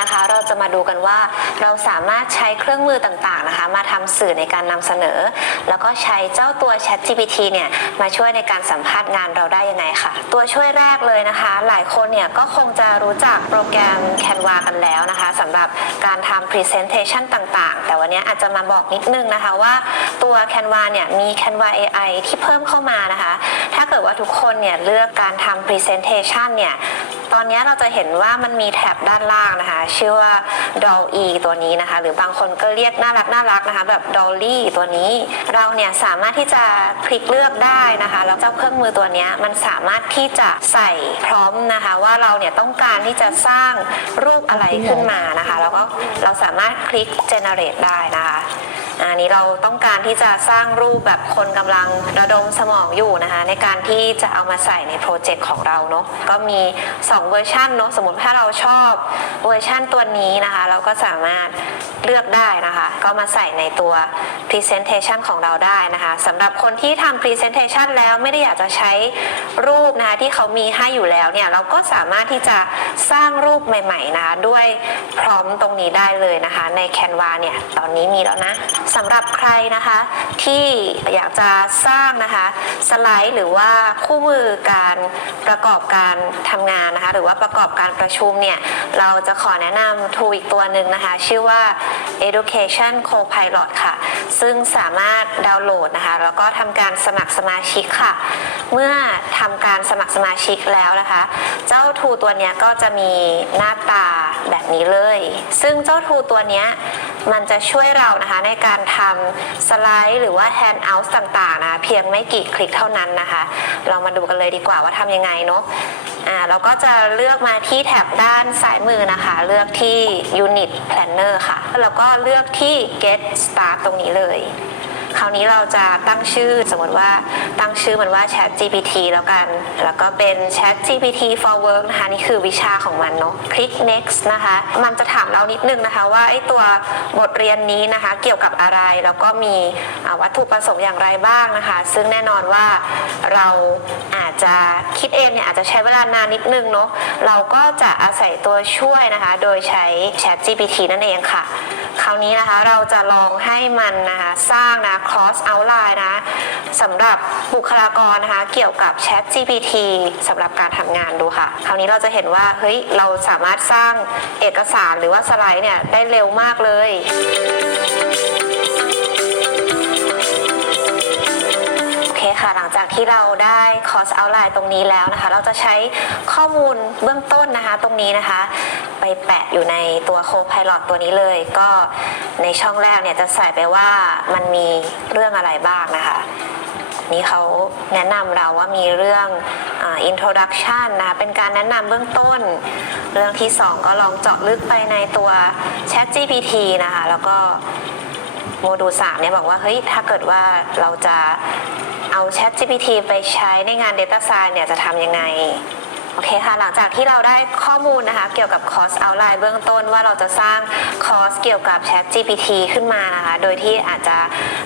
นะคะ เราจะมาดูกันว่าเราสามารถใช้เครื่องมือต่างๆนะคะ มาทำสื่อในการนำเสนอ แล้วก็ใช้เจ้าตัว Chat GPT เนี่ยมาช่วยในการสัมภาษณ์งานเราได้ยังไงค่ะ ตัวช่วยแรกเลยนะคะ หลายคนเนี่ยก็คงจะรู้จักโปรแกรม Canva กันแล้วนะคะสำหรับการทำ Presentation ต่างๆ แต่วันนี้อาจจะมาบอกนิดนึงนะคะว่าตัว Canva เนี่ยมี Canva AI ที่เพิ่มเข้ามานะคะ ถ้าเกิดว่าทุกคนเนี่ยเลือกการทำ Presentation เนี่ยตอนนี้เราจะเห็นว่ามันมีแท็บด้านล่างนะคะ ชื่อว่าดอลอีตัวนี้นะคะ หรือบางคนก็เรียกน่ารักน่ารักนะคะ แบบดอลลี่ตัวนี้ เราเนี่ยสามารถที่จะคลิกเลือกได้นะคะ แล้วเจ้าเครื่องมือตัวนี้มันสามารถที่จะใส่พร้อมนะคะ ว่าเราเนี่ยต้องการที่จะสร้างรูปอะไรขึ้นมานะคะ แล้วก็เราสามารถคลิก generate ได้นะคะ อันนี้เราต้องการที่จะสร้างรูปแบบคนกำลังระดมสมองอยู่นะคะ ในการที่จะเอามาใส่ในโปรเจกต์ของเราเนาะก็มี 2 เวอร์ชันเนาะสมมติถ้าเราชอบเวอร์ชันตัวนี้นะคะ เราก็สามารถเลือกได้นะคะ ก็มาใส่ในตัว Presentation ของเราได้นะคะสำหรับคนที่ทำ Presentation แล้วไม่ได้อยากจะใช้รูปนะคะที่เขามีให้อยู่แล้วเนี่ยเราก็สามารถที่จะสร้างรูปใหม่ ๆ นะคะด้วยพร้อมตรงนี้ได้เลยนะคะ ใน Canva เนี่ยตอนนี้มีแล้วนะสำหรับใครนะคะที่อยากจะสร้างนะคะสไลด์หรือว่าคู่มือการประกอบการทำงานนะคะหรือว่าประกอบการประชุมเนี่ยเราจะขอแนะนำ tool อีกตัวหนึ่งนะคะ ชื่อว่า Education Copilot ค่ะ ซึ่งสามารถดาวน์โหลดนะคะแล้วก็ทำการสมัครสมาชิกค่ะ เมื่อทำการสมัครสมาชิกแล้วนะคะ เจ้า tool ตัวเนี้ยก็จะมีหน้าตาแบบนี้เลย ซึ่งเจ้า tool ตัวเนี้ย มันจะช่วยเรานะคะในการทำสไลด์หรือว่าแฮนด์เอาท์ต่างๆนะเพียงไม่กี่คลิกเท่านั้นนะคะ เรามาดูกันเลยดีกว่าว่าทำยังไงเนาะอ่าเราก็จะเลือกมาที่แถบด้านซ้ายมือนะคะ เลือกที่ unit planner ค่ะ แล้วก็เลือกที่ get start ตรงนี้เลย คราวนี้เราจะตั้งชื่อสมมติว่าตั้งชื่อมันว่า Chat GPT แล้วกัน แล้วก็เป็น Chat GPT for Work นะคะนี่คือวิชาของมันเนาะคลิก next นะคะ มันจะถามเรานิดนึงนะคะว่าไอ้ตัวบทเรียนนี้นะคะเกี่ยวกับอะไรแล้วก็มีวัตถุประสงค์อย่างไรบ้างนะคะ ซึ่งแน่นอนว่าเราอาจจะคิดเองเนี่ยอาจจะใช้เวลานานนิดนึงเนาะเราก็จะอาศัยตัวช่วยนะคะ โดยใช้ Chat GPT นั่นเองค่ะ คราวนี้นะคะเราจะลองให้มันนะคะสร้างนะ cross outline นะสำหรับบุคลากรนะคะ เกี่ยวกับ Chat GPT สำหรับการทำงานดูค่ะ คราวนี้เราจะเห็นว่า เฮ้ย เราสามารถสร้างเอกสารหรือว่าสไลด์เนี่ย ได้เร็วมากเลย จากที่เราได้ cost outline ตรงนี้แล้วนะคะ เราจะใช้ข้อมูลเบื้องต้นนะคะ ตรงนี้นะคะ ไปแปะอยู่ในตัว Copilot ตัวนี้เลย ก็ในช่องแรกเนี่ยจะใส่ไปว่ามันมีเรื่องอะไรบ้างนะคะนี่เขาแนะนำเราว่ามีเรื่องอา introduction นะคะเป็นการแนะนำเบื้องต้น เรื่องที่ 2 ก็ลองเจาะลึกไปในตัว Chat GPT นะคะ แล้วก็โมดูล3เนี่ยบอกว่า เฮ้ย ถ้าเกิดว่าเราจะา Chat GPT ไปใช้ในงาน Data Science เนี่ยจะทำยังไง โอเคค่ะ หลังจากที่เราได้ข้อมูลนะคะเกี่ยวกับคอร์สเอาไลน์เบื้องต้นว่าเราจะสร้างคอร์สเกี่ยวกับ Chat GPT ขึ้นมานะคะ โดยที่อาจจะ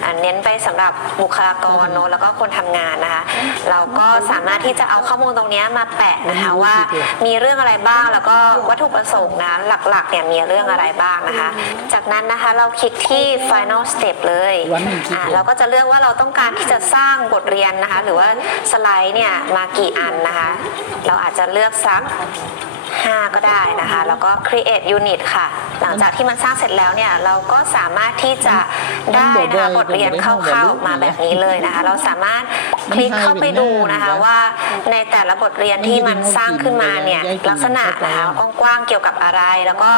อ่าเน้นไปสำหรับบุคลากรเนอะแล้วก็คนทำงานนะคะ เราก็สามารถที่จะเอาข้อมูลตรงเนี้ยมาแปะนะคะว่ามีเรื่องอะไรบ้างแล้วก็วัตถุประสงค์นะหลักๆเนี่ยมีเรื่องอะไรบ้างนะคะ จากนั้นนะคะเราคลิกที่ final step เลยวันหนึ่งกี่อ่าตัวเราก็จะเลือกว่าเราต้องการที่จะสร้างบทเรียนนะคะ หรือว่าสไลด์เนี่ยมากี่อันนะคะ เราอาจจะจะเลือกสัก 5 ก็ได้นะคะ แล้วก็ create unit ค่ะ หลังจากที่มันสร้างเสร็จแล้วเนี่ยเราก็สามารถที่จะได้นะคะบทเรียนคร่าวๆออกมาแบบนี้เลยนะคะเราสามารถคลิกเข้าไปดูนะคะว่าในแต่ละบทเรียนที่มันสร้างขึ้นมาเนี่ยลักษณะนะคะกว้างๆเกี่ยวกับอะไร แล้วก็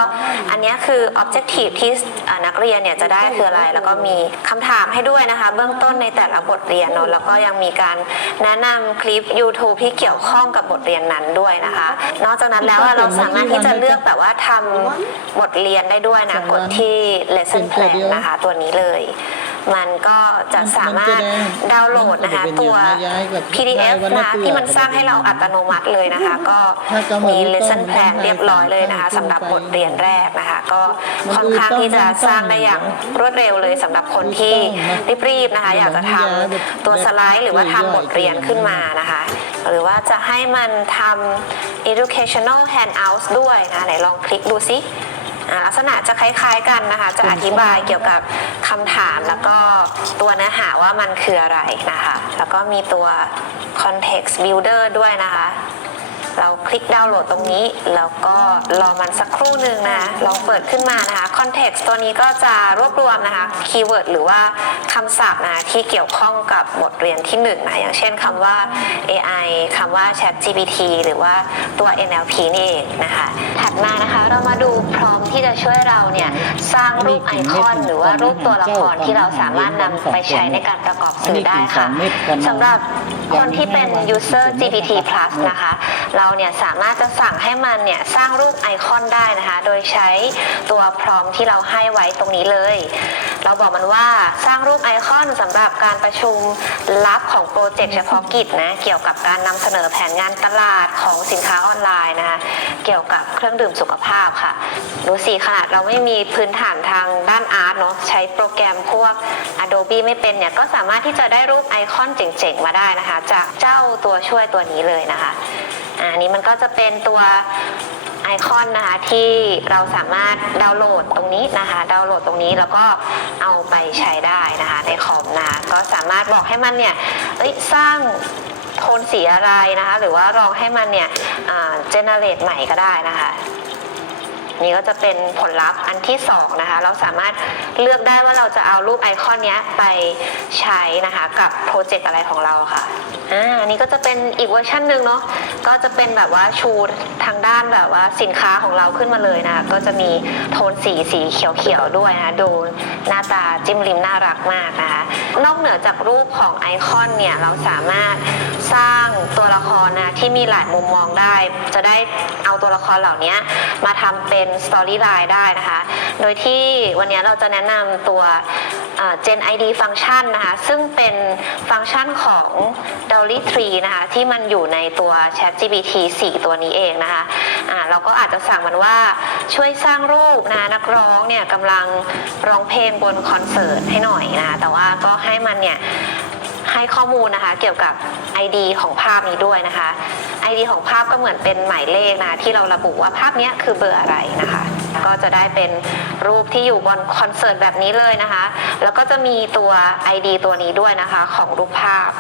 อันเนี้ยคือ objective ที่อ่านักเรียนเนี่ยจะได้คืออะไร แล้วก็มีคำถามให้ด้วยนะคะ เบื้องต้นในแต่ละบทเรียนเนอะแล้วก็ยังมีการแนะนำคลิป YouTube ที่เกี่ยวข้องกับบทเรียนนั้นด้วยนะคะ นอกจากนั้นแล้วอะเราสามารถที่จะเลือกแบบว่าทำบทเรียนได้ด้วยนะ กดที่ lesson plan นะคะ ตัวนี้เลย มันก็จะสามารถดาวน์โหลดนะคะ ตัว PDF นะคะที่มันสร้างให้เราอัตโนมัติเลยนะคะ ก็มี lesson plan เรียบร้อยเลยนะคะสำหรับบทเรียนแรกนะคะ ก็ค่อนข้างที่จะสร้างได้อย่างรวดเร็วเลยสำหรับคนที่รีบๆนะคะ อยากจะทำตัวสไลด์ หรือว่าทำบทเรียนขึ้นมานะคะ หรือว่าจะให้มันทำ educational handouts ด้วยนะคะไหนลองคลิกดูซิ อ่าลักษณะจะคล้าย ๆ กันนะคะ จะอธิบายเกี่ยวกับคำถามแล้วก็ตัวเนื้อหาว่ามันคืออะไรนะคะ แล้วก็มีตัว context builder ด้วยนะคะ เราคลิกดาวน์โหลดตรงนี้ แล้วก็รอมันสักครู่หนึ่งนะคะลองเปิดขึ้นมานะคะ context ตัวนี้ก็จะรวบรวมนะคะคีย์เวิร์ดหรือว่าคำศัพท์นะที่เกี่ยวข้องกับบทเรียนที่หนึ่งนะอย่างเช่นคำว่า AI คำว่า Chat GPT หรือว่าตัว NLP นี่เองนะคะถัดมานะคะเรามาดูพร้อมที่จะช่วยเราเนี่ยสร้างรูปไอคอน หรือว่ารูปตัวละครที่เราสามารถนำไปใช้ในการประกอบสื่อได้ค่ะสำหรับ คนที่เป็น user GPT plus นะคะ เราเนี่ยสามารถจะสั่งให้มันเนี่ยสร้างรูปไอคอนได้นะคะ โดยใช้ตัวพร้อมที่เราให้ไว้ตรงนี้เลย เราบอกมันว่าสร้างรูปไอคอนสำหรับการประชุมลับของโปรเจกต์เฉพาะกิจนะ เกี่ยวกับการนำเสนอแผนงานตลาดของสินค้าออนไลน์นะคะ เกี่ยวกับเครื่องดื่มสุขภาพค่ะดูสิขนาดเราไม่มีพื้นฐานทางด้านอาร์ตเนาะใช้โปรแกรมพวก Adobe ไม่เป็นเนี่ยก็สามารถที่จะได้รูปไอคอนเจ๋งๆมาได้นะคะจากเจ้าตัวช่วยตัวนี้เลยนะคะอันนี้มันก็จะเป็นตัวไอคอนนะคะที่เราสามารถดาวน์โหลดตรงนี้นะคะ ดาวน์โหลดตรงนี้แล้วก็เอาไปใช้ได้นะคะในคอมนะคะก็สามารถบอกให้มันเนี่ยเอ้ยสร้างโทนสีอะไรนะคะ หรือว่าลองให้มันเนี่ยเจเนเรตใหม่ก็ได้นะคะ นี่ก็จะเป็นผลลัพธ์อันที่2นะคะ เราสามารถเลือกได้ว่าเราจะเอารูปไอคอนนี้ไปใช้นะคะ กับโปรเจกต์อะไรของเราค่ะ อ่าอันนี้ก็จะเป็นอีกเวอร์ชันหนึ่งเนาะก็จะเป็นแบบว่าชูทางด้านแบบว่าสินค้าของเราขึ้นมาเลยนะก็จะมีโทนสีสีเขียวๆด้วยนะคะดูหน้าตาจิ้มริมน่ารักมากนะคะนอกเหนือจากรูปของไอคอนเนี่ยเราสามารถสร้างตัวละครนะที่มีหลายมุมมองได้ จะได้เอาตัวละครเหล่านี้มาทำเป็นสตอรี่ไลน์ได้นะคะ โดยที่วันนี้เราจะแนะนำตัว Gen ID ฟังก์ชันนะคะ ซึ่งเป็นฟังก์ชันของ d a l l y 3 นะคะ ที่มันอยู่ในตัว Chat GPT 4 ตัวนี้เองนะคะอ่าเราก็อาจจะสั่งมันว่าช่วยสร้างรูปนะนักร้องเนี่ยกำลังร้องเพลงบนคอนเสิร์ตให้หน่อยนะ แต่ว่าก็ให้มันเนี่ยให้ข้อมูลนะคะเกี่ยวกับ ID ของภาพนี้ด้วยนะคะ ID ของภาพก็เหมือนเป็นหมายเลขนะที่เราระบุว่าภาพนี้คือเบอร์อะไรนะคะ จะได้เป็นรูปที่อยู่บนคอนเสิร์ตแบบนี้เลยนะคะ แล้วก็จะมีตัว ID ตัวนี้ด้วยนะคะของรูปภาพ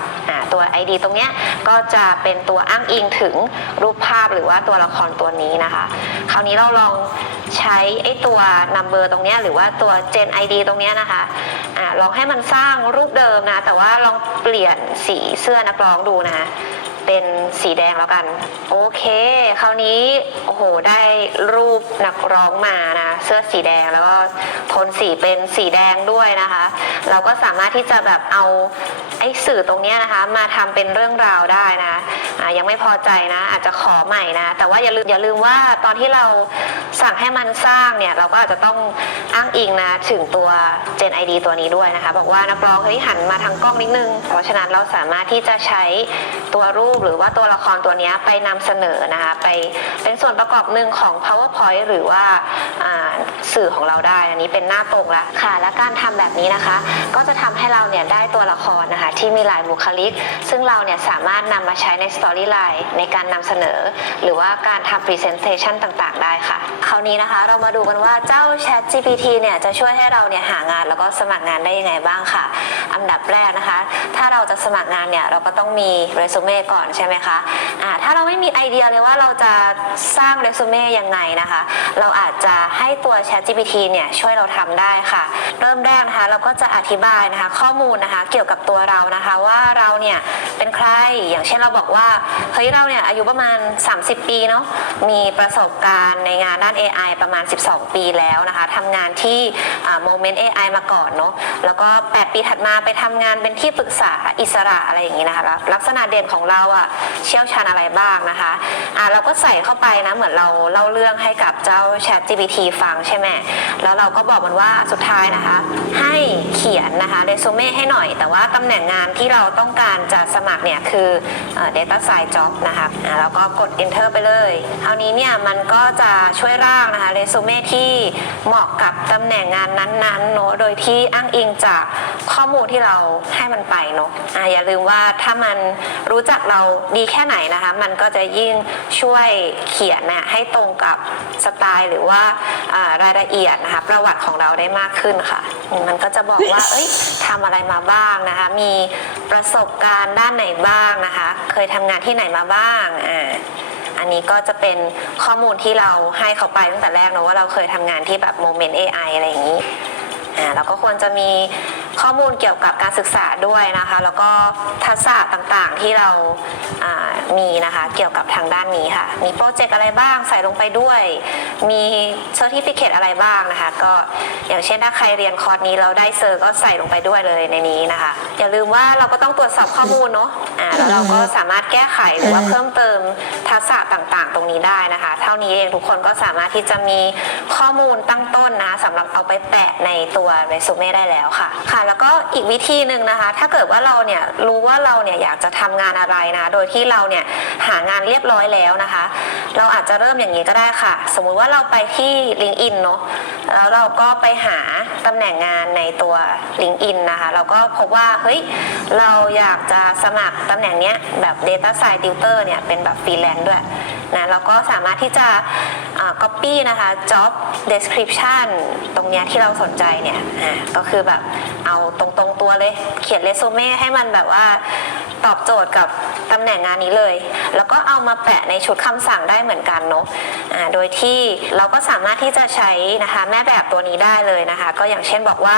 ตัว ID ตรงเนี้ยก็จะเป็นตัวอ้างอิงถึงรูปภาพหรือว่าตัวละครตัวนี้นะคะ คราวนี้เราลองใช้ไอ้ตัว number ตรงเนี้ยหรือว่าตัว gen ID ตรงเนี้ยนะคะอ่าลองให้มันสร้างรูปเดิมนะ แต่ว่าลองเปลี่ยนสีเสื้อนักร้องดูนะ เป็นสีแดงแล้วกัน โอเค คราวนี้โอ้โหได้รูปนักร้องมานะ เสื้อสีแดงแล้วก็โทนสีเป็นสีแดงด้วยนะคะ เราก็สามารถที่จะแบบเอาไอ้สื่อตรงนี้นะคะ มาทำเป็นเรื่องราวได้นะะยังไม่พอใจนะ อาจจะขอใหม่นะ แต่ว่าอย่าลืมอย่าลืมว่าตอนที่เราสั่งให้มันสร้างเนี่ย เราก็อาจจะต้องอ้างอิงนะ ถึงตัว Gen ID ตัวนี้ด้วยนะคะ บอกว่านักร้องเฮ้ยหันมาทางกล้องนิดนึง เพราะฉะนั้นเราสามารถที่จะใช้ตัวรูปหรือว่าตัวละครตัวเนี้ยไปนำเสนอนะคะไปเป็นส่วนประกอบหนึ่งของ powerpoint หรือว่าอ่าสื่อของเราได้ อันนี้เป็นหน้าปกละค่ะ และการทำแบบนี้นะคะ ก็จะทำให้เราเนี่ยได้ตัวละครนะคะที่มีหลายบุคลิก ซึ่งเราเนี่ยสามารถนำมาใช้ใน storyline ในการนำเสนอ หรือว่าการทำ presentation ต่างๆ ได้ค่ะ คราวนี้นะคะเรามาดูกันว่าเจ้า Chat GPT เนี่ยจะช่วยให้เราเนี่ยหางานแล้วก็สมัครงานได้ยังไงบ้างค่ะ อันดับแรกนะคะ ถ้าเราจะสมัครงานเนี่ยเราก็ต้องมีเรซูเม่ก่อนใช่ไหมคะอ่าถ้าเราไม่มีไอเดียเลยว่าเราจะสร้างเรซูเม่ยังไงนะคะ เราอาจจะให้ตัว Chat GPT เนี่ยช่วยเราทำได้ค่ะ เริ่มแรกนะคะเราก็จะอธิบายนะคะ ข้อมูลนะคะเกี่ยวกับตัวเรานะคะ ว่าเราเนี่ยเป็นใครอย่างเช่นเราบอกว่าเฮ้ยเราเนี่ยอายุประมาณ 30 ปีเนาะมีประสบการณ์ในงานด้าน AI ประมาณ 12 ปีแล้วนะคะทำงานที่โมเมนต์ AI มาก่อนเนาะแล้วก็ 8 ปีถัดมาไปทำงานเป็นที่ปรึกษาอิสระอะไรอย่างนี้นะคะ ลักษณะเด่นของเราอะเชี่ยวชาญอะไรบ้างนะคะอะเราก็ใส่เข้าไปนะเหมือนเราเล่าเรื่องให้กับเจ้า Chat GPT ฟังใช่ไหมแล้วเราก็บอกมันว่าสุดท้ายนะคะ ให้เขียนนะคะเรซูเม่ให้หน่อย แต่ว่าตำแหน่งงานที่เราต้องการจะสมัครเนี่ยคือเอ่อ data science job นะคะอ่าแล้วก็กด enter ไปเลยคราวนี้เนี่ยมันก็จะช่วยร่างนะคะเรซูเม่ที่เหมาะกับตำแหน่งงานนั้นๆเนอะโดยที่อ้างอิงจากข้อมูลที่เราให้มันไปเนอะอ่าอย่าลืมว่าถ้ามันรู้จักเราดีแค่ไหนนะคะ มันก็จะยิ่งช่วยเขียนนี่ยให้ตรงกับสไตล์หรือว่ารายละเอียดนะคะ ประวัติของเราได้มากขึ้นค่ะ มันก็จะบอกว่า เอ้ยทำอะไรมาบ้างนะคะ มีประสบการณ์ด้านไหนบ้างนะคะ เคยทำงานที่ไหนมาบ้างอ่าอันนี้ก็จะเป็นข้อมูลที่เราให้เขาไปตั้งแต่แรกนะว่าเราเคยทำงานที่แบบ Moment AI อะไรอย่างนี้อ่าเราก็ควรจะมี ข้อมูลเกี่ยวกับการศึกษาด้วยนะคะ แล้วก็ทักษะต่างๆที่เราามีนะคะเกี่ยวกับทางด้านนี้ค่ะ มีโปรเจกต์อะไรบ้างใส่ลงไปด้วย มีเซอร์ติฟิเคตอะไรบ้างนะคะ ก็อย่างเช่นถ้าใครเรียนคอร์สนี้เราได้เซอร์ก็ใส่ลงไปด้วยเลยในนี้นะคะ อย่าลืมว่าเราก็ต้องตรวจสอบข้อมูลเนาะอ่าแล้วเราก็สามารถแก้ไขหรือว่าเพิ่มเติมทักษะต่างๆ ตรงนี้ได้นะคะ เท่านี้เองทุกคนก็สามารถที่จะมีข้อมูลตั้งต้นนะสำหรับเอาไปแปะในตัวเรซูเม่ได้แล้วค่ะค่ะแล้วก็อีกวิธีหนึ่งนะคะ ถ้าเกิดว่าเราเนี่ยรู้ว่าเราเนี่ยอยากจะทำงานอะไรนะ โดยที่เราเนี่ยหางานเรียบร้อยแล้วนะคะ เราอาจจะเริ่มอย่างนี้ก็ได้ค่ะ สมมุติว่าเราไปที่ LinkedIn เนาะแล้วเราก็ไปหาตำแหน่งงานในตัว LinkedIn นะคะ เราก็พบว่าเฮ้ยเราอยากจะสมัครตำแหน่งเนี้ยแบบ Data Science Tutor เนี่ยเป็นแบบฟรีแลนซ์ด้วย นะเราก็สามารถที่จะอ่า copy นะคะ job description ตรงเนี้ยที่เราสนใจเนี่ยก็คือแบบเอาตรงๆตัวเลย เขียนเรซูเม่ให้มันแบบว่า ตอบโจทย์กับตำแหน่งงานนี้เลย แล้วก็เอามาแปะในชุดคำสั่งได้เหมือนกันเนาะอ่าโดยที่เราก็สามารถที่จะใช้นะคะแม่แบบตัวนี้ได้เลยนะคะ ก็อย่างเช่นบอกว่า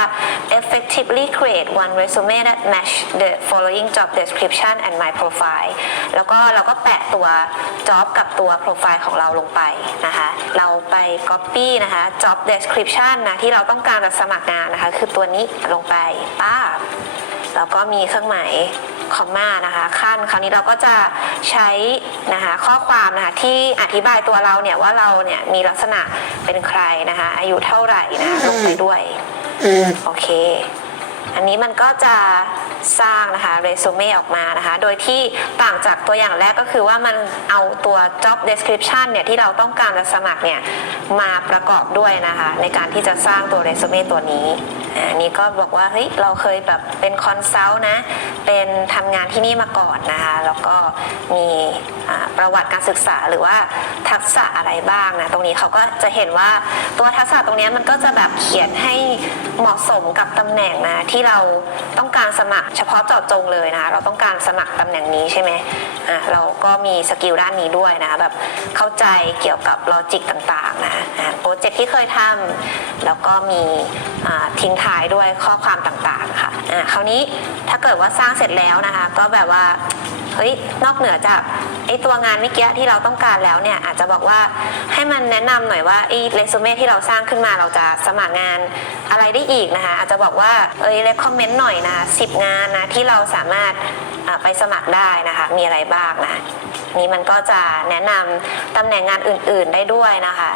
effectively create one resume that match the following job description and my profile แล้วก็เราก็แปะตัว job กับตัว profile ของเราลงไปนะคะ เราไป copy นะคะ job description นะที่เราต้องการจะสมัครงานนะคะ คือตัวนี้ลงไปป้าแล้วก็มีเครื่องหมาย คอมมานะคะขั้นคราวนี้เราก็จะใช้นะคะข้อความนะคะที่อธิบายตัวเราเนี่ยว่าเราเนี่ยมีลักษณะเป็นใครนะคะอายุเท่าไหร่นะลงไปด้วยโอเค อันนี้มันก็จะ สร้างนะคะเรซูเม่ออกมานะคะ โดยที่ต่างจากตัวอย่างแรกก็คือว่ามันเอาตัว job description เนี่ยที่เราต้องการจะสมัครเนี่ยมาประกอบด้วยนะคะ ในการที่จะสร้างตัวเรซูเม่ตัวนี้อันนี้ก็บอกว่าเฮ้ยเราเคยแบบเป็นคอนซัลท์นะเป็นทำงานที่นี่มาก่อนนะคะแล้วก็มีประวัติการศึกษาหรือว่าทักษะอะไรบ้างนะตรงนี้เขาก็จะเห็นว่าตัวทักษะตรงนี้มันก็จะแบบเขียนให้เหมาะสมกับตำแหน่งนะที่เราต้องการสมัครเฉพาะเจาะจงเลยนะคะเราต้องการสมัครตำแหน่งนี้ใช่ไหมอะเราก็มีสกิลด้านนี้ด้วยนะแบบเข้าใจเกี่ยวกับลอจิกต่างๆนะโปรเจกต์ที่เคยทำแล้วก็มีทิ้งท้ายด้วยข้อความต่างๆค่ะอะคราวนี้ถ้าเกิดว่าสร้างเสร็จแล้วนะคะก็แบบว่า เฮ้ยนอกเหนือจากไอ้ตัวงานเมื่อกี้ที่เราต้องการแล้วเนี่ยอาจจะบอกว่าให้มันแนะนำหน่อยว่าไอ้เรซูเม่ที่เราสร้างขึ้นมาเราจะสมัครงานอะไรได้อีกนะคะอาจจะบอกว่าเอ้ยเลคคอมเมนต์หน่อยนะสิบงานนะที่เราสามารถไปสมัครได้นะคะมีอะไรบ้างนะนี่มันก็จะแนะนำตำแหน่งงานอื่น ๆได้ด้วยนะคะ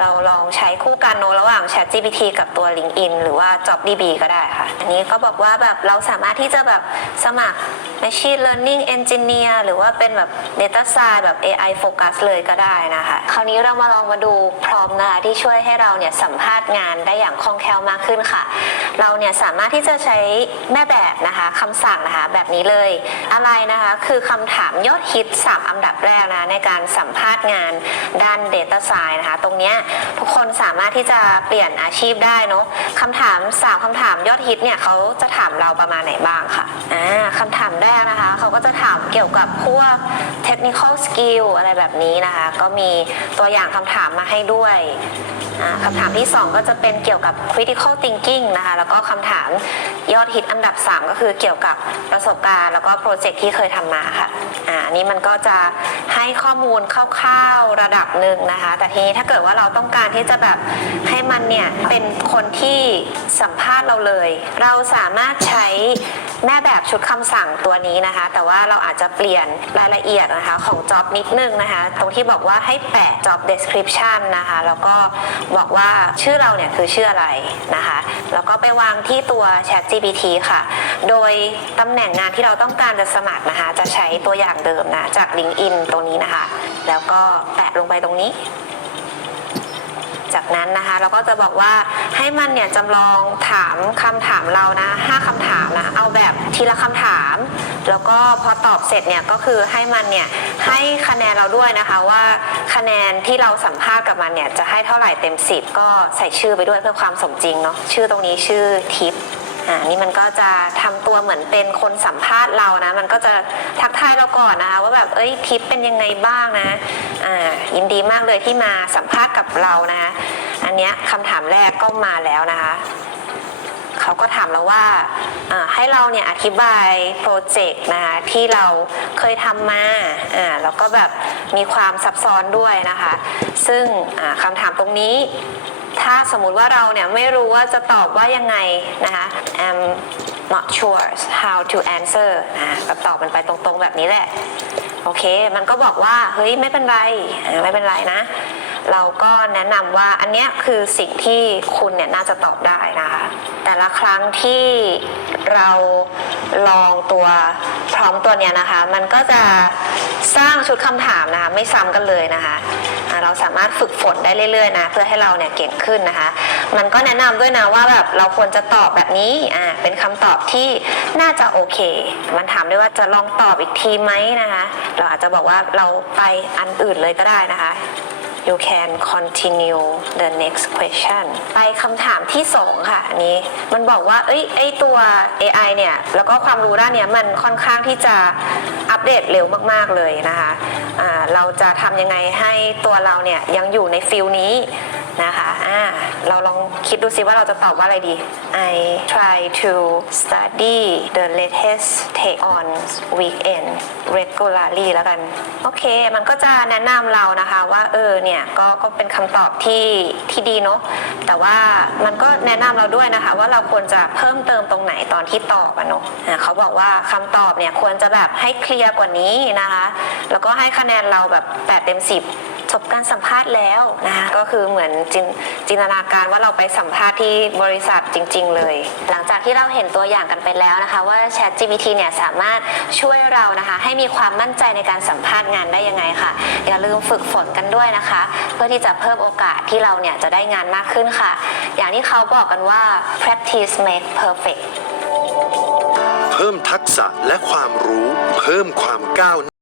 เราลองใช้คู่กันโนระหว่าง Chat GPT กับตัว LinkedIn หรือว่า JobDB ก็ได้ค่ะ อันนี้ก็บอกว่าแบบเราสามารถที่จะแบบสมัคร Machine Learning Engineer หรือว่าเป็นแบบ Data Science แบบ AI Focus เลยก็ได้นะคะ คราวนี้เรามาลองมาดูพร้อมนะคะที่ช่วยให้เราเนี่ยสัมภาษณ์งานได้อย่างคล่องแคล่วมากขึ้นค่ะ เราเนี่ยสามารถที่จะใช้แม่แบบนะคะคำสั่งนะคะแบบนี้เลย อะไรนะคะคือคำถามยอดฮิต 3 อันดับแรกนะในการสัมภาษณ์งานด้าน Data Science นะคะ ตรงเนี้ยทุกคนสามารถที่จะเปลี่ยนอาชีพได้เนาะคำถาม3คำถามยอดฮิตเนี่ยเขาจะถามเราประมาณไหนบ้างค่ะอ่าคำถามแรกนะคะเขาก็จะถามเกี่ยวกับพวก technical skill อะไรแบบนี้นะคะ ก็มีตัวอย่างคำถามมาให้ด้วยอ่าคำถามที่ 2 ก็จะเป็นเกี่ยวกับ critical thinking นะคะ แล้วก็คำถามยอดฮิตอันดับ 3 ก็คือเกี่ยวกับประสบการณ์ แล้วก็โปรเจกต์ที่เคยทำมาค่ะอ่านนี้มันก็จะให้ข้อมูลคร่าวๆระดับหนึ่งนะคะ แต่ทีนี้ถ้าเกิดว่าเราต้องการที่จะแบบให้มันเนี่ยเป็นคนที่สัมภาษณ์เราเลย เราสามารถใช้ แม่แบบชุดคำสั่งตัวนี้นะคะ แต่ว่าเราอาจจะเปลี่ยนรายละเอียดนะคะของ job นิดนึงนะคะ ตรงที่บอกว่าให้แปะ job description นะคะ แล้วก็บอกว่าชื่อเราเนี่ยคือชื่ออะไรนะคะ แล้วก็ไปวางที่ตัว Chat GPT ค่ะ โดยตำแหน่งงานที่เราต้องการจะสมัครนะคะ จะใช้ตัวอย่างเดิมนะจาก LinkedIn ตรงนี้นะคะ แล้วก็แปะลงไปตรงนี้ จากนั้นนะคะ เราก็จะบอกว่าให้มันเนี่ยจำลองถามคำถามเรานะห้าคำถามนะเอาแบบทีละคำถาม แล้วก็พอตอบเสร็จเนี่ยก็คือให้มันเนี่ยให้คะแนนเราด้วยนะคะว่าคะแนนที่เราสัมภาษณ์กับมันเนี่ยจะให้เท่าไหร่เต็ม 10 ก็ใส่ชื่อไปด้วยเพื่อความสมจริงเนาะชื่อตรงนี้ชื่อทิป อ่านี่มันก็จะทำตัวเหมือนเป็นคนสัมภาษณ์เรานะ มันก็จะทักทายเราก่อนนะคะว่าแบบเอ้ยทิปเป็นยังไงบ้างนะอ่ายินดีมากเลยที่มาสัมภาษณ์กับเรานะอันเนี้ยคำถามแรกก็มาแล้วนะคะเขาก็ถามเราว่าอ่าให้เราเนี่ยอธิบายโปรเจกต์นะคะที่เราเคยทำมาอ่าแล้วก็แบบมีความซับซ้อนด้วยนะคะ ซึ่งคำถามตรงนี้ ถ้าสมมุติว่าเราเนี่ยไม่รู้ว่าจะตอบว่ายังไงนะคะ I'm not sure how to answer นะแบบตอบมันไปตรงๆแบบนี้แหละ โอเค มันก็บอกว่าเฮ้ยไม่เป็นไร ไม่เป็นไรนะ เราก็แนะนำว่าอันเนี้ยคือสิ่งที่คุณเนี่ยน่าจะตอบได้นะคะ แต่ละครั้งที่เราลองตัวพร้อมตัวเนี้ยนะคะ มันก็จะสร้างชุดคำถามนะคะ ไม่ซ้ำกันเลยนะคะ เราสามารถฝึกฝนได้เรื่อยๆนะเพื่อให้เราเนี่ยเก่งขึ้นนะคะ มันก็แนะนำด้วยนะว่าแบบเราควรจะตอบแบบนี้อ่าเป็นคำตอบที่น่าจะโอเค มันถามด้วยว่าจะลองตอบอีกทีไหมนะคะ เราอาจจะบอกว่าเราไปอันอื่นเลยก็ได้นะคะ you can continue the next question ไปคำถามที่2ค่ะอันนี้มันบอกว่าเอ้ยไอตัว AI เนี่ย แล้วก็ความรู้ด้านเนี้ยมันค่อนข้างที่จะอัปเดตเร็วมาก ๆ เลยนะคะ เราจะทำยังไงให้ตัวเราเนี่ยยังอยู่ในฟิลนี้ นะคะอ่าเราลองคิดดูซิว่าเราจะตอบว่าอะไรดี I try to study the latest take on weekend regularly แล้วกัน โอเค มันก็จะแนะนำเรานะคะว่า เออ เนี่ย ก็ก็เป็นคำตอบที่ที่ดีเนาะ แต่ว่ามันก็แนะนำเราด้วยนะคะ ว่าเราควรจะเพิ่มเติมตรงไหนตอนที่ตอบอะเนาะเขาบอกว่าคำตอบเนี่ยควรจะแบบให้เคลียร์กว่านี้นะคะ แล้วก็ให้คะแนนเราแบบ8เต็ม 10 บการสัมภาษณ์แล้วนะคะก็คือเหมือนจินจินตนาการว่าเราไปสัมภาษณ์ที่บริษัทจริง ๆ เลย หลังจากที่เราเห็นตัวอย่างกันไปแล้วนะคะ ว่า Chat GPT เนี่ยสามารถช่วยเรานะคะ ให้มีความมั่นใจในการสัมภาษณ์งานได้ยังไงค่ะ อย่าลืมฝึกฝนกันด้วยนะคะ เพื่อที่จะเพิ่มโอกาสที่เราเนี่ยจะได้งานมากขึ้นค่ะ อย่างที่เขาบอกกันว่า practice make perfect เพิ่มทักษะและความรู้ เพิ่มความก้าวหน